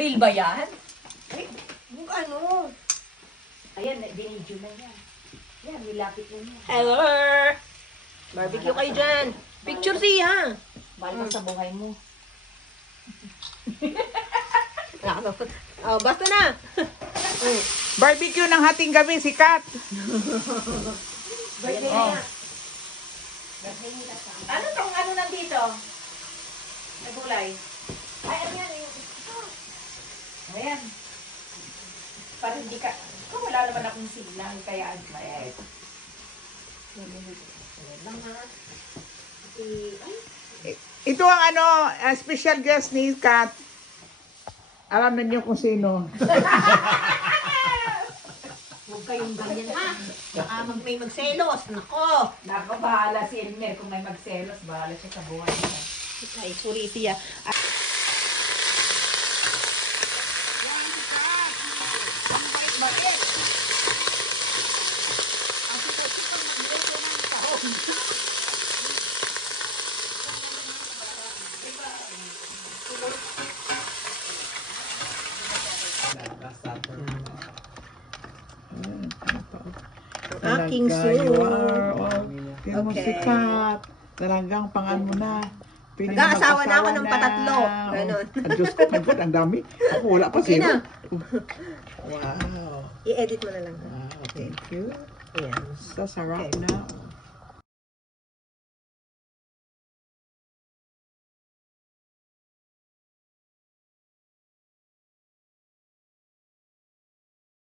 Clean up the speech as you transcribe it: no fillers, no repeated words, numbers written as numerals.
Real ba yan? Ay, yung ano? Ayan, dinidyo na yan. Yan, nilapit na yan. Hello! Barbecue kayo dyan. Picture siya. Mahal mo sa buhay mo. Oh, basta na. Barbecue ng hating gabi, sikat. Birthday Oh. niya. Ano tong ano nandito? Ay, gulay. Ay, ano yan? Ayan. Para hindi ka... Kung wala naman akong silang, kaya ay. Ito ang ano, special guest ni Kat. Alam na niyo kung sino. Huwag kayong ganyan ha. Baka may magselos. Nako. Nako, bahala si Elmer. Kung may magselos, bahala siya sa buhay niya. Ay, sorry siya. Aking You soup. are all. Tingnan mo Okay. si Kat. Talagang pangan mo na. Pwede Nag-aasawa na ako mag-asawa ng na. patatlo. Ganon. Ang Diyos ko, my God, ang dami. Ako wala pa Okay zero. na. Wow. I-edit mo na lang. Wow, thank you. Ayan. Sa sarap Okay. na.